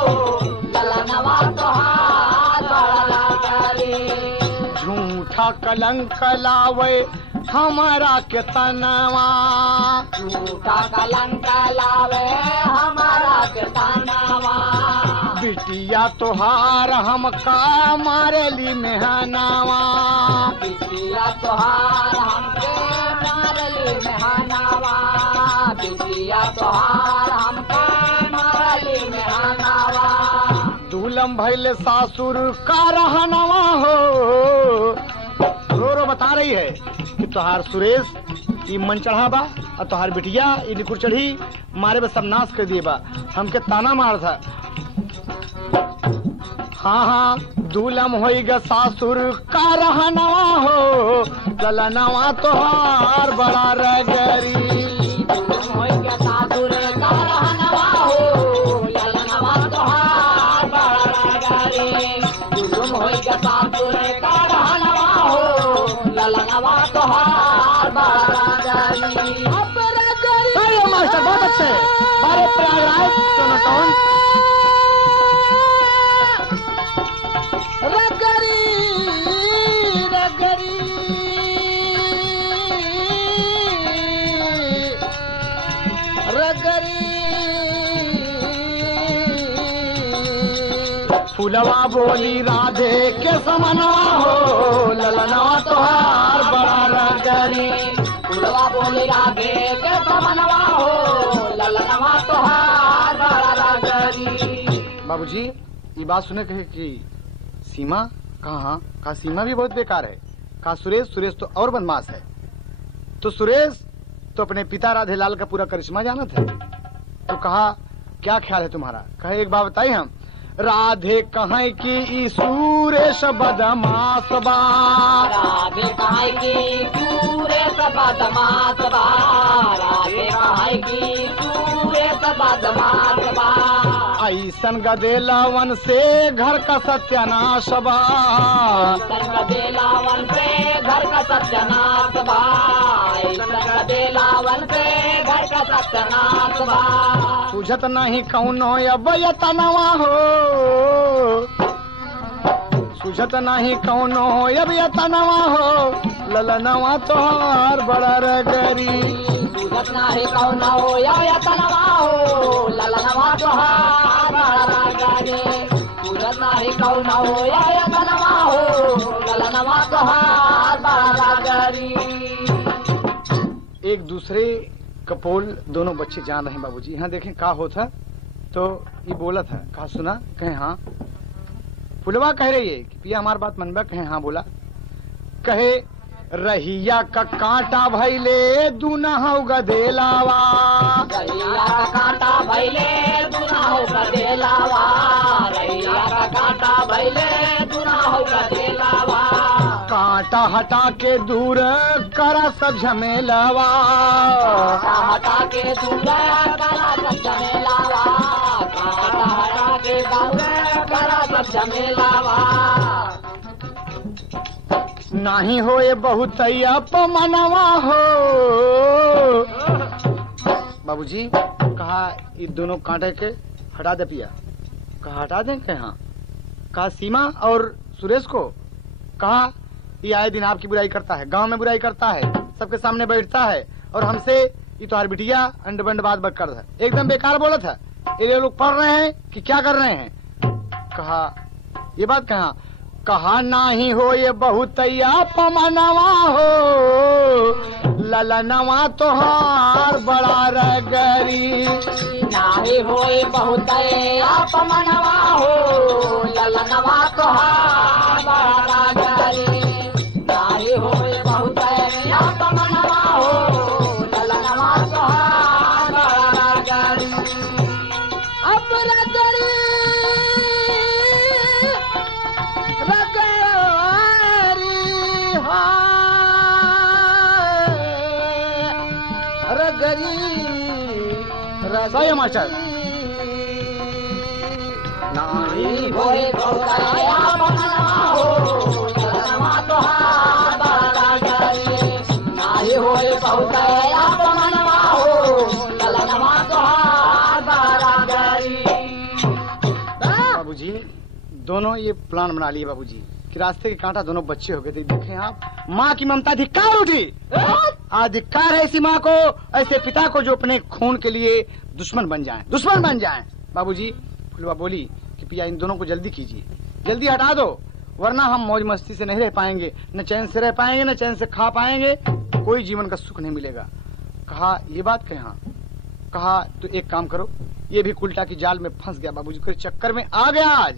ललनवा तोहार बड़ा रगरी। झूठा कलंक लावे हमारा के तनवा, झूठा कलंक लावे हमारा के तनवा। बिटिया तोहार हमका मारेली मेहनावा, बिटिया तोहार हमके मारली मेहनावा। बिटिया तोहार हमके मारली मेहनावा। दूलम भैले सासुर का रहनवा हो। रो रो बता रही है कि तोहार सुरेश ई मन चढ़ा बा, और तोहार बिटिया ई निकुर चढ़ी मारे बे सब नाश कर दिए बा, हमके ताना मार था। हाँ हाँ दूलम होइगा सासुर का रहनवा हो, ललनवा तोहार बड़ा रगरी। दूलम होइगा सासुर का रहनवा हो, ललनवा तोहार बड़ा रगरी। दूलम होइगा सासुर का रहनवा हो, ललनवा तोहार बड़ा रगरी। अब रगरी। अरे मास्टर बहुत अच्छे, बारे प्रयागराज सुनो कौन रगरी रगरी रगरी। फुलवा बोली राधे के समनवा हो, ललनवा तोहार बड़ा रगरी। फुलवा बोली राधे के समनवा हो, ललनवा तोहार बड़ा रगरी। बाबूजी ये बात सुने कहे कि सीमा कहा सीमा भी बहुत बेकार है। कहा सुरेश तो और बदमाश है। तो सुरेश तो अपने पिता राधेलाल का पूरा करिश्मा जानत है। तो कहा क्या ख्याल है तुम्हारा? कहे एक बात बताइए हम, राधे कहे कि ई सुरेश बदमाश बा। राधे कहे कि सुरेश बदमाश बा। राधे कहे कि सुरेश बदमाश बा। ऐसन गदेलावन से घर का सत्यानाश बा। ऐसन गदेलावन से घर का सत्यानाश बा। ऐसन गदेलावन से घर का सत्यानाश बा। बुझत नहीं कौनो अब यतनवा हो, सुझत नहीं कौनो अब यतनवा हो, ललनवा तोहार बड़ा रगरी। सुझत नहीं कौनो यतनवा हो, ललनवा तोहार बड़ा रगरी। सुझत नहीं कौनो यतनवा हो, ललनवा तोहार बड़ा रगरी। एक दूसरे कपोल दोनों बच्चे जान रहे हैं बाबूजी। यहाँ देखें का होता तो ये बोला था, कहा सुना? कहे हाँ। फुलवा कह रही है कि पिया हमार बात मनबा? कहे हाँ बोला। कहे रहिया का कांटा भैले दुनहु गदेलावा। रहिया का कांटा भैले दुनहु गदेलावा। रहिया का कांटा भैले दुनहु गदेलावा। कांटा हटा के दूर करा सब झमेलावा। कांटा हटा के दूर करा सब झमेलावा। कांटा हटा के दूर करा सब झमेलावा। नहीं होए बहुत अपमनवा हो। बाबूजी कहा ये दोनों कांटे के हटा दे पिया। कहा हटा दें? कहे हाँ। कहा सीमा और सुरेश को, कहा ये आए दिन आपकी बुराई करता है, गांव में बुराई करता है, सबके सामने बैठता है और हमसे ये तो हर बिटिया अंड बंड बात बकर था, एकदम बेकार बोला था। ये लोग पढ़ रहे हैं कि क्या कर रहे हैं? कहा ये बात कहा नाही हो ये बहुत पमनवा हो, ललनवा तोहार बड़ा रगरी। नाही होए बहुत अपमनवा हो, ललनवा तोहार बड़ा रगरी। नाही होए बहुत अपमनवा हो, ललनवा तोहार बड़ा रगरी। अब रगरी सही है मास्टर। नाही होए बहुत अपमनवा हो, ललनवा तोहार बड़ा रगरी। नाही होए बहुत अपमनवा हो, ललनवा तोहार बड़ा रगरी। बाबूजी दोनों ये प्लान बना लिए बाबूजी कि रास्ते के कांटा दोनों बच्चे हो गए थे। देखें आप, माँ की ममता धिक्कार उठी। आज धिक्कार है ऐसी माँ को, ऐसे पिता को जो अपने खून के लिए दुश्मन बन जाएं। बाबूजी फुलवा बोली कि पिया इन दोनों को जल्दी कीजिए, जल्दी हटा दो, वरना हम मौज मस्ती से नहीं रह पाएंगे, न चैन से रह पाएंगे, न चैन से खा पाएंगे, कोई जीवन का सुख नहीं मिलेगा। कहा ये बात कहाँ? कहा तो एक काम करो, ये भी उल्टा की जाल में फंस गया बाबूजी के चक्कर में आ गया आज।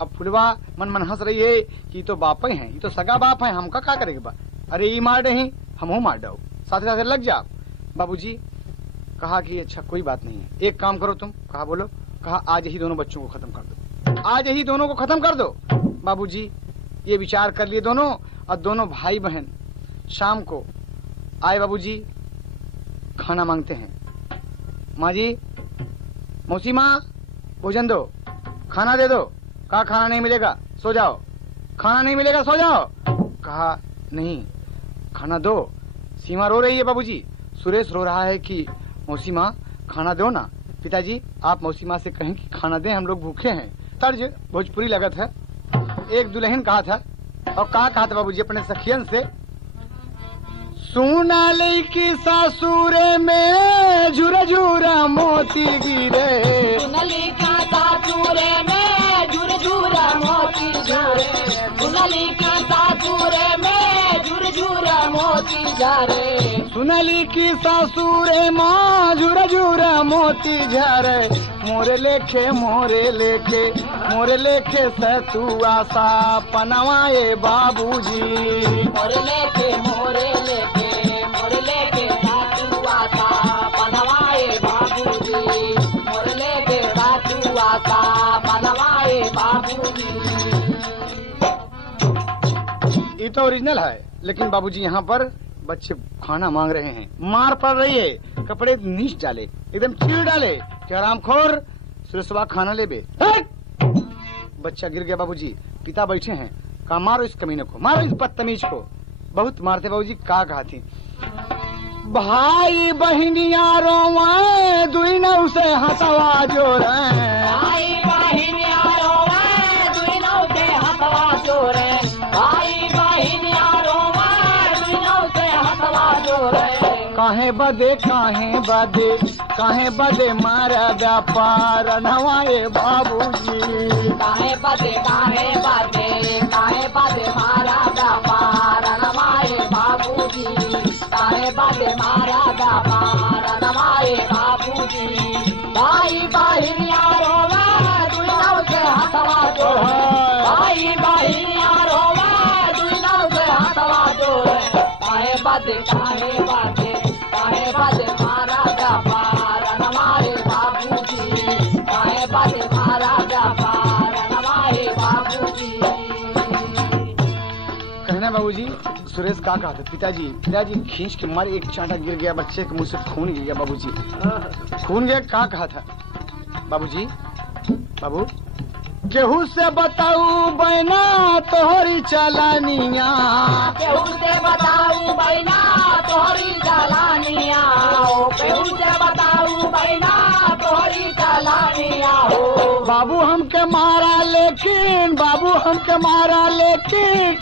अब फुलवा मन मन हंस रही है कि तो बाप ही है, ये तो सगा बाप है, हमका क्या करेगा? अरे ये मार नहीं, हम मार दो, साथ साथ लग जा। बाबूजी कहा कि अच्छा कोई बात नहीं है, एक काम करो तुम। कहा बोलो। कहा आज ही दोनों बच्चों को खत्म कर दो, आज ही दोनों को खत्म कर दो। बाबूजी ये विचार कर लिए दोनों, और दोनों भाई बहन शाम को आए बाबूजी, खाना मांगते हैं। माँ जी, मौसी माँ भोजन दो, खाना दे दो। कहा खाना नहीं मिलेगा, सो जाओ, खाना नहीं मिलेगा, सो जाओ। कहा नहीं खाना दो। सीमा रो रही है बाबूजी, सुरेश रो रहा है कि मौसी माँ खाना दो ना। पिताजी आप मौसी माँ से कहें कि खाना दें, हम लोग भूखे हैं। तर्ज भोजपुरी लगत है। एक दुल्हन कहा था, और कहा था बाबूजी अपने सखियन से, सुना ले की सासुरे में झुरा झुरा मोती गिरे। सुनली का सासुरे में झुर झुरा मोती झरे। सुनली का सासुरे में झुर झुरा मोती झरे। सुनली की सासुरे माँ झुरा झुरा मोती झरे। मोरे लेखे सतु आशा पनवाए बाबूजी। मोरे लेखे सासु आशा पनवाए बाबूजी। मोरे लेखे सासु आशा पनवाए बाबूजी। ये तो ओरिजिनल है, लेकिन बाबूजी यहाँ पर बच्चे खाना मांग रहे हैं, मार पड़ रही है, कपड़े नीच डाले, एकदम चीर डाले कि आरामखोर सुरेशवा खाना ले बे। बच्चा गिर गया बाबूजी, पिता बैठे हैं। कहा मारो इस कमीने को, मारो इस बदतमीज को। बहुत मारते बाबूजी। का कहा थी, भाई बहनिया रोवाए दुई नौ से हंसवा जोरे। भाई बहनिया रोवाए दुई नौ से हंसवा जोरे। भाई बहनिया रोवाए दुई नौ से हंसवा जोरे। काहे बदे मारा व्यापार नवाए बाबूजी। काहे बदे मारा व्यापार नवाए बाबूजी। काहे बदे मारा व्यापार नवाए बाबूजी। भाई बहनिया रोवाए दुई नौ से हंसवा जोरे। भाई बहनिया रोवाए दुई नौ से हंसवा जोरे। काहे बदे मारा व्यापार नवाए बाबूजी। काहे बदे मारा व्यापार नवाए बाबूजी। कहना बाबूजी सुरेश का कहा था, पिताजी खींच के मारे, एक चांटा गिर गया, बच्चे के मुंह से खून गिर गया बाबूजी, खून गया। का कहा था बाबूजी? बाबू केहू से बताऊ बहना तोहरी चलानिया। केहू से बताऊ बहना तोहरी चलानिया। केहू से बताऊ बहना तोहरी कलानिया हो बाबू हमके मारा लेकिन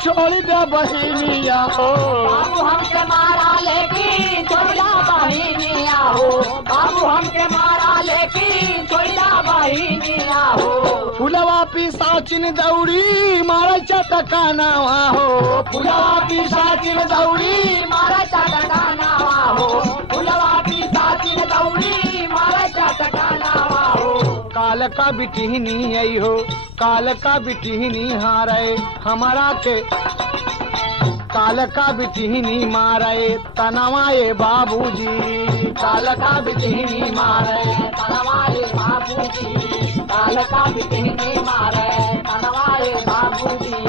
छोड़ दे बहिनिया हो बाबू हमके मारा लेकिन छोड़ा बहिनिया हो बाबू हमके मारा लेकिन छोड़ा बहिनिया हो फुलवा पिसाचिन दौड़ी मारा चटकानावा हो फुलवा पिसाचिन दौड़ी मारा चटकानावा हो फुलवा पिसाचिन दौड़ी मारा चटकानावा हो काल का बिटिहनी आई हो काल का बिटिहनी हारे हमारा के काल का बिटिहनी मारे तनवाए बाबूजी काल का बिटिहनी मारे तनवाए बाबूजी काल का बिटिहनी मारे तनवाए बाबूजी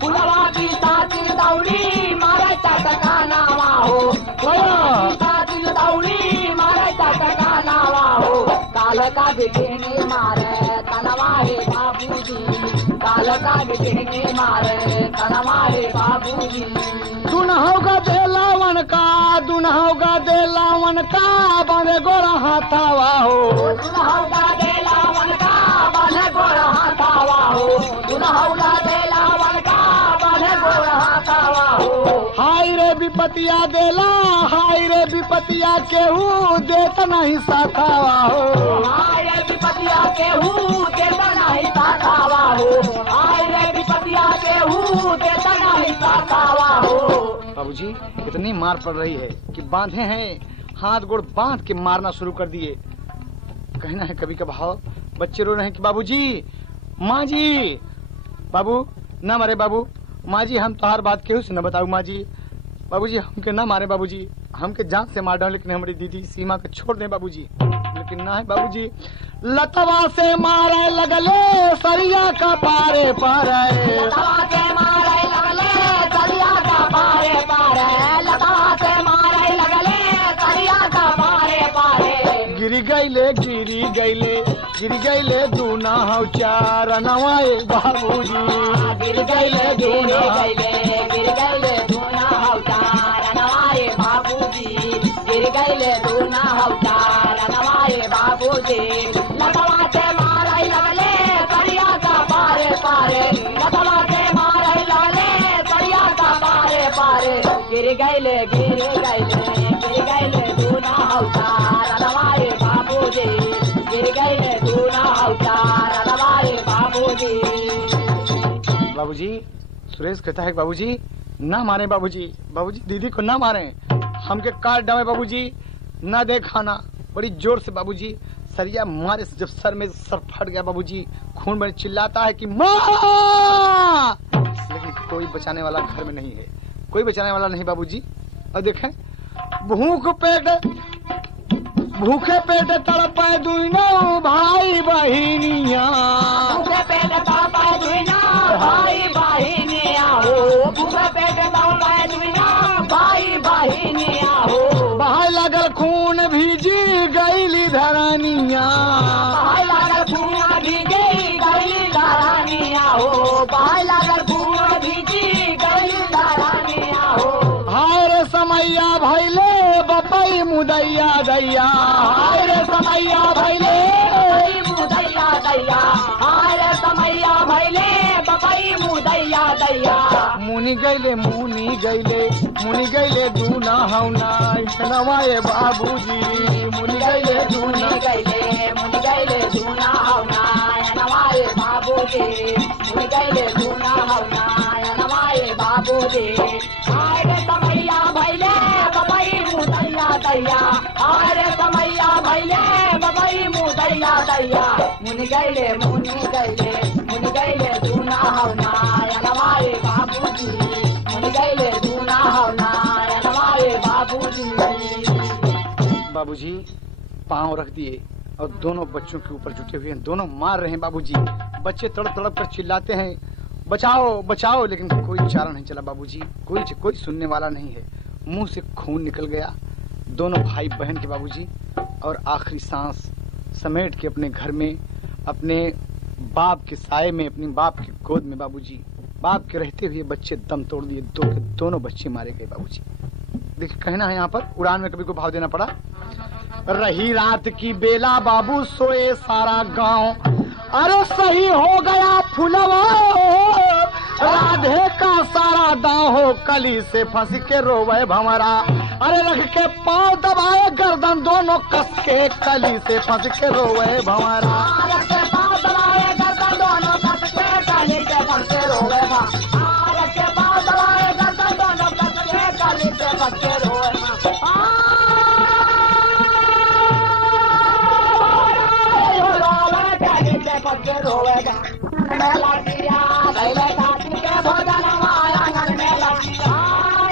फुलवा की साचिन दौड़ी मारे चटकानावा हो फुलवा की साचिन दौड़ी मारे चटकानावा हो काल का बिटिहनी मारे तनवाए बाबूजी काल का बिटिहनी मारे तनवाए बाबूजी दुनहोगा दे लावन का बने गोरा हाथावा हो दुनहौगा दे लावन का बने गोरा हाथावा हो दुनहौगा दे लावन का बने गोरा हाथावा हो हाय रे विपतिया केहू देत नहीं साथावा हो हाय रे विपतिया केहू देता नहीं साथावा हो हाय रे विपतिया केहू देता नहीं साथावा हो बाबूजी इतनी मार पड़ रही है कि बांधे हैं हाथ गोड़ बांध के मारना शुरू कर दिए। कहना है कभी कभार बच्चे रो रहे हैं कि बाबूजी माँ जी बाबू न मारे बाबू माँ जी हम तुम्हार बात केहू से न बताऊ माँ जी बाबूजी हमके न मारे बाबूजी हमके जान से मार डाल लेकिन हमारी दीदी सीमा को छोड़ दें बाबूजी लेकिन ना है बाबूजी लतवा से मारे लगले सरिया का पारे पारे लतवा से मारे लगले सरिया का पारे पारे लतवा से मारे लगले सरिया का पारे पारे गिरी गईले दूना हो चार नवाए बाबूजी गिर गईले दूना हौचार नवाए बाबूजी गिर गईले दूना हौचार नवाए बाबूजी लतवा से मारे लगले सरिया का पारे पारे लतवा से मारे लगले सरिया का पारे पारे गिर गईले दूना हौचार नवाए बाबूजी गिर गईले दूना हौचार नवाए बाबूजी बाबूजी सुरेश कहता है बाबूजी ना मारे बाबूजी दीदी को ना मारे हमके काट डाले बाबूजी ना दे खाना बड़ी जोर से बाबूजी सरिया मारे जब सर में सर फट गया बाबूजी खून बने चिल्लाता है कि माँ लेकिन कोई बचाने वाला घर में नहीं है कोई बचाने वाला नहीं बाबूजी। और देखें भूखे पेट तड़पाए दुनो भाई बहिनिया भूखे पेट तड़पाए दुनो भाई बहिनिया हो भूखे पेट तड़पाए दुनो भाई बहिनिया हो बहाय लागल खून भीजी गईली धरानिया बहाय लागल खून भीजी गईली धरानिया हो बहाय लागल खून भीजी गईली धरानिया हो हाय रे समैया भैले बपई मुदैया दैया हाय रे समैया भैले मुदैया दैया हाय रे समैया भैले बपई मुदैया दैया मुनि गईले दूना हौना नवाए बाबूजी मुनि गईले दूना हौना नवाए बाबूजी मुनि गईले दूना हौना नवाए बाबूजी हाय रे समैया भैले बपई मुदैया दैया हाय रे समैया भैले बपई मुदैया दैया मुनि गईले दूना हौना नवाए बाबूजी मुनि गईले दूना हौना नवाए बाबूजी बाबूजी पांव रख दिए और दोनों बच्चों के ऊपर जुटे हुए हैं दोनों मार रहे हैं बाबूजी बच्चे तड़प तड़प कर चिल्लाते हैं बचाओ बचाओ लेकिन कोई चारा नहीं चला बाबूजी कोई सुनने वाला नहीं है मुंह से खून निकल गया दोनों भाई बहन के बाबूजी और आखिरी सांस समेट के अपने घर में अपने बाप के साये में अपने बाप की गोद में बाबूजी बाप के रहते हुए बच्चे दम तोड़ दिए दोनों बच्चे मारे गए बाबूजी। देखिए कहना है यहाँ पर उड़ान में कभी को भाव देना पड़ा रही रात की बेला बाबू सोए सारा गांव। अरे सही हो गया फुलवा राधे का सारा दांव हो, कली से फंस के रोवे भंवरा। अरे रख के पांव दबाए गर्दन दोनों कस के, कली से फंस के रोवे भंवरा। रख के पांव दबाए गर्दन दोनों कस के, कली से फंस के रोवे भंवरा। रख के पांव दबाए गर्दन दोनों कस के, कली से फंस के रोवे भंवरा। रोवेगा मेला किया पहले काटी के भोजन आंगन मेला किया,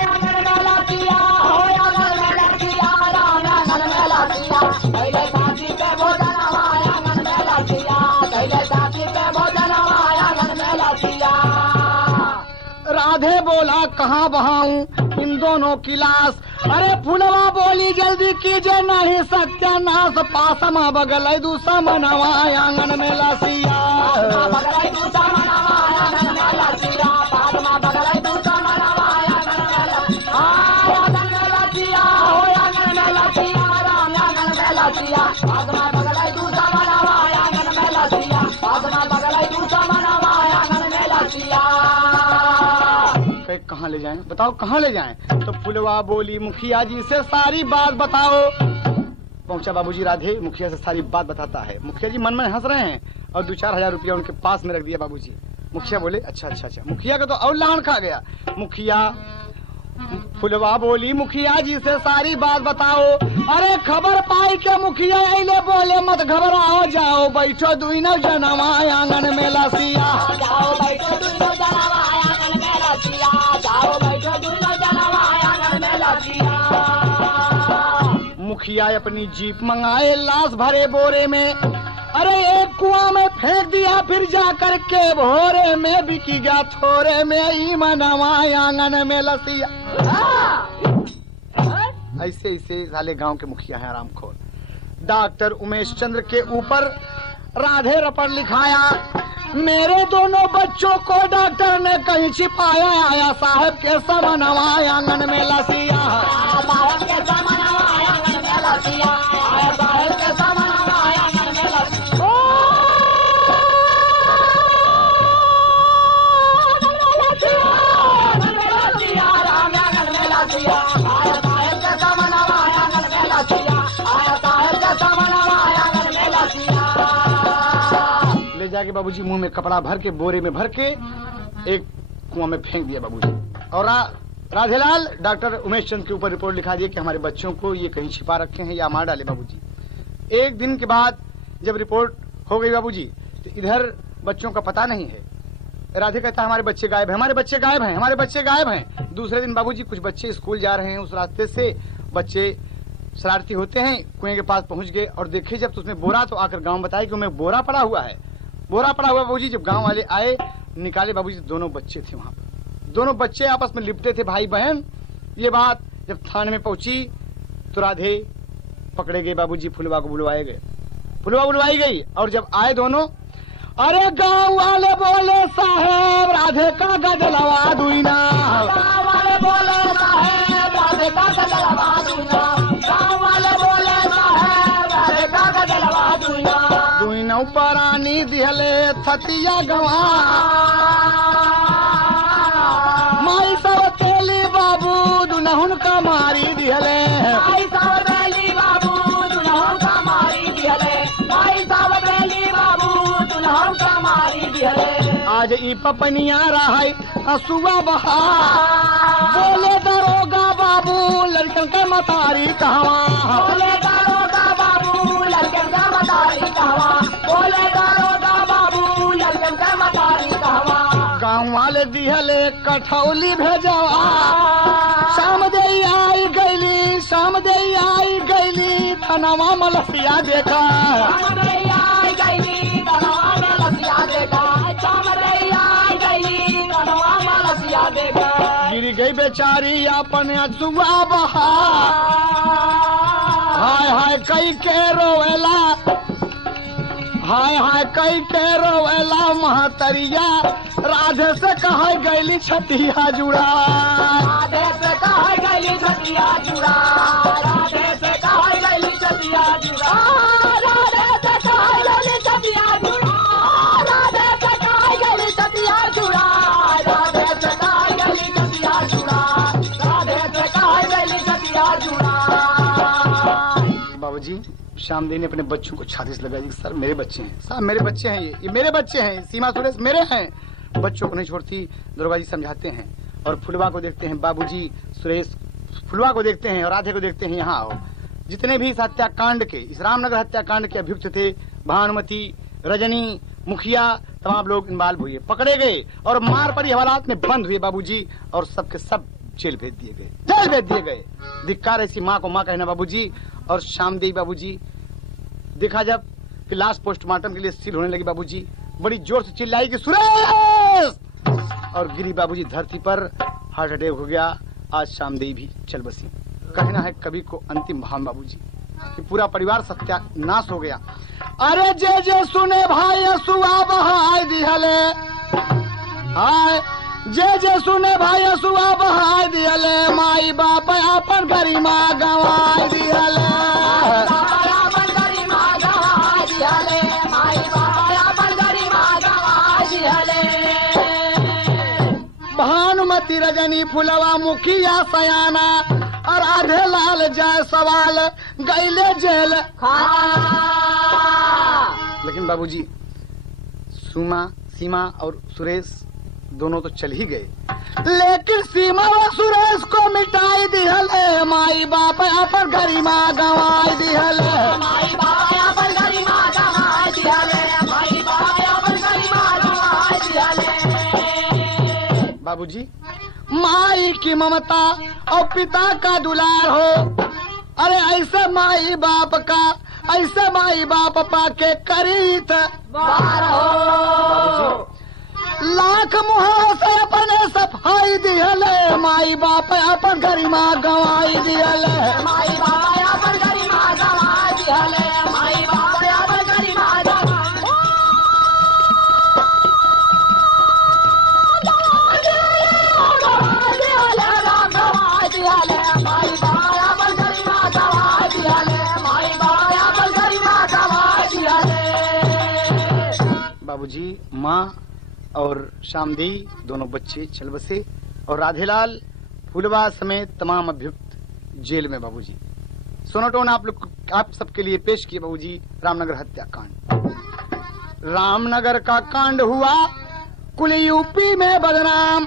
आंगन मेला किया हो आंगन मेला किया, आंगन मेला किया पहले काटी के भोजन आंगन मेला किया, पहले काटी के भोजन आंगन मेला किया। राधे बोला कहाँ बहाऊं इन दोनों की लाश। अरे फुलवा बोली जल्दी कीजिए नहीं सत्यानाश, पासमा बगल दूसरा मनवा आंगन में लसिया। बगल दूसरा मनवा आंगन में लसिया, पासमा बगल दूसरा मनवा आंगन में लसिया, आंगन में लसिया हो आंगन में लसिया, आंगन में लसिया पासमा बगल दूसरा मनवा आंगन में लसिया, पासमा बगल दूसरा मनवा आंगन में लसिया। कहाँ ले जाएं बताओ, कहाँ ले जाएं? तो फुलवा बोली मुखिया जी से सारी बात बताओ। पहुंचा बाबूजी राधे मुखिया से सारी बात बताता है। मुखिया जी मन में हंस रहे हैं और 2-4 हजार रुपया उनके पास में रख दिया बाबूजी। मुखिया बोले अच्छा अच्छा अच्छा। मुखिया का तो और लान खा गया। मुखिया फुलवा बोली मुखिया जी से सारी बात बताओ। अरे खबर पाई के मुखिया अले बोले मत घबराओ, जाओ बैठो दुनो जनवा आंगन में लसिया, जाओ बैठो दुनो जनवा आंगन में लसिया, जाओ बैठो दुनो जनवा आंगन में लसिया। मुखिया अपनी जीप मंगाए लाश भरे बोरे में। अरे एक कुआं में फेंक दिया फिर जाकर के भोरे में बिकी गया थोड़े में ई मनवा आंगन में लसिया। ऐसे ऐसे साले गांव के मुखिया हैं आरामखोर। डॉक्टर उमेश चंद्र के ऊपर राधे रपट लिखाया। मेरे दोनों बच्चों को डॉक्टर ने कहीं छिपाया, आया साहब के समनवा आंगन में लसिया, आया साहब के समनवा आंगन में लसिया, आया साहब के समनवा आंगन में लसिया। आंगन में लसिया, आया साहब के समनवा आंगन में लसिया, आया साहब के समनवा आंगन में लसिया। ले जाके बाबूजी मुंह में कपड़ा भर के बोरे में भर के एक कुआं में फेंक दिया बाबूजी। और राधेलाल डॉक्टर उमेश चंद के ऊपर रिपोर्ट लिखा दिया कि हमारे बच्चों को ये कहीं छिपा रखे हैं या मार डाले बाबूजी। एक दिन के बाद जब रिपोर्ट हो गई बाबूजी तो इधर बच्चों का पता नहीं है। राधे कहता है हमारे बच्चे गायब हैं, हमारे बच्चे गायब हैं, हमारे बच्चे गायब हैं। दूसरे दिन बाबूजी कुछ बच्चे स्कूल जा रहे हैं, उस रास्ते से बच्चे शरारती होते हैं, कुएं के पास पहुंच गए और देखे जब तो उसमें बोरा, तो आकर गाँव बताया कि उसमें बोरा पड़ा हुआ है, बोरा पड़ा हुआ। बाबूजी जब गांव वाले आए निकाले बाबूजी दोनों बच्चे थे वहां पर, दोनों बच्चे आपस में लिपटे थे भाई बहन। ये बात जब थाने में पहुंची तो राधे पकड़े गए बाबूजी, फुलवा को बुलवाए गए, फुलवा बुलवाई गई। और जब आए दोनों, अरे गांव वाले बोले साहेब राधे का गजलवा दुईना, गांव वाले बोले साहेब राधे का गजलवा दुईना, गांव वाले बोले साहेब राधे का गजलवा दुईना, दुईना परानी दिहले थतिया गवा, माई सब तेली बाबू दुनहुन का मारी दिहले, माई सब तेली बाबू दुनहुन का मारी दिहले, माई सब तेली बाबू दुनहुन का मारी दिहले। आज ई पपनिया रहाई हसुआ बहा, बोले दरोगा बाबू लड़कन का मतारी कहवा, बोले दरोगा बाबू लड़कन का मतारी कहवा, बोले दरोगा बाबू लड़कन का मतारी कहवा। गाँव वाले दिहले कठौली भेजवा, शाम दे आई गईली, शाम दे आई गईली थनवा मलसिया देखा, शाम दे आई गईली थनवा मलसिया देखा, शाम दे आई गईली थनवा मलसिया देखा। गिर गई बेचारी अपन अजुआ बहा, हाय हाय कई के रोवेला, हाय हाय कई के रोवेला महतरिया, राधे से कहा गईली छतिया जुड़ा, राधे से कहा गईली छतिया जुड़ा, राधे से कहा गईली सतिया जुड़ा राधे सताई गली सतिया जुड़ा राधे सताई गली सतिया जुड़ा राधे सताई गली सतिया जुड़ा राधे सताई गली सतिया जुड़ा। बाबूजी श्यामदेव ने अपने बच्चों को छाती से लगाई, सर मेरे बच्चे हैं, साहब मेरे बच्चे हैं, ये मेरे बच्चे हैं, सीमा सुरेश मेरे हैं। बच्चों को नहीं छोड़ती। दुर्गा जी समझाते हैं और फुलवा को देखते हैं। बाबूजी सुरेश फुलवा को देखते हैं और राधे को देखते हैं, यहाँ आओ। जितने भी इस हत्याकांड के, इस रामनगर हत्याकांड के अभियुक्त थे, भानुमति, रजनी, मुखिया, तमाम लोग इन्वॉल्व हुए, पकड़े गए और मार पड़ी हवालात में बंद हुए बाबूजी, और सबके सब जेल भेज दिए गए, जेल भेज दिए गए। धिक्कार ऐसी माँ को माँ कहना बाबूजी। और श्यामदेवी बाबूजी देखा जब कि लास्ट पोस्टमार्टम के लिए सील होने लगी बाबूजी, बड़ी जोर से चिल्लाई कि सुरेश, और गिरी बाबूजी धरती पर, हार्ट अटैक हो गया। आज श्यामदेवी भी चल बसी। कहना है कवि को अंतिम भाव बाबूजी कि पूरा परिवार सत्यानाश हो गया। अरे जे जे सुने भाई असुआ बहाय दिहले, हाय जे जे सुने भाई असुआ बहाय दिहले, माई बाप अपन गरिमा गवाय दिहले। भानुमति, रजनी, फुलवा, मुखिया, सयाना और आधे लाल जाय सवाल गईले जेल। लेकिन बाबूजी सीमा और सुरेश दोनों तो चल ही गए, लेकिन सीमा व सुरेश को मिटाई दिहले, माई बाप अपन गरिमा गवाई दिहले। माई बाप अपन गरिमा गवाई दिहले, माई बाप अपन गरिमा गवाई दिहले। बाबूजी माई की ममता और पिता का दुलार हो, अरे ऐसे माई बाप का, ऐसे माई बाप पाके करीत बार हो। लाख मुहां से अपने सफाई दिहले, माई बाप अपन गरिमा गवाई दिहले। माई बाप अपन गरिमा गवाई दिहले, माई बाप अपन गरिमा गवाई दिहले, माई बाप अपन गरिमा गवाई दिहले, माई बाप अपन गरिमा गवाई दिहले। बाबूजी माँ और श्यामदेवी दोनों बच्चे चल बसे और राधेलाल, फुलवा समेत तमाम अभियुक्त जेल में बाबूजी। सोनाटोन आप सबके लिए पेश किए बाबूजी रामनगर हत्याकांड। रामनगर का कांड हुआ कुल यूपी में बदनाम,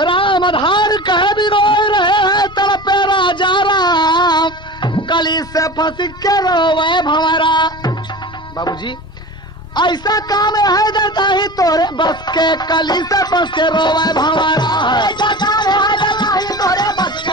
राम आधार कह भी रो रहे हैं तड़पे राजा राम, कली से फंस के रोवे भंवरा। बाबूजी ऐसा काम है जैसा ही तोरे बस के, कली से फंस के रोवे भंवरा। ऐसा काम है जैसा ही तोरे बस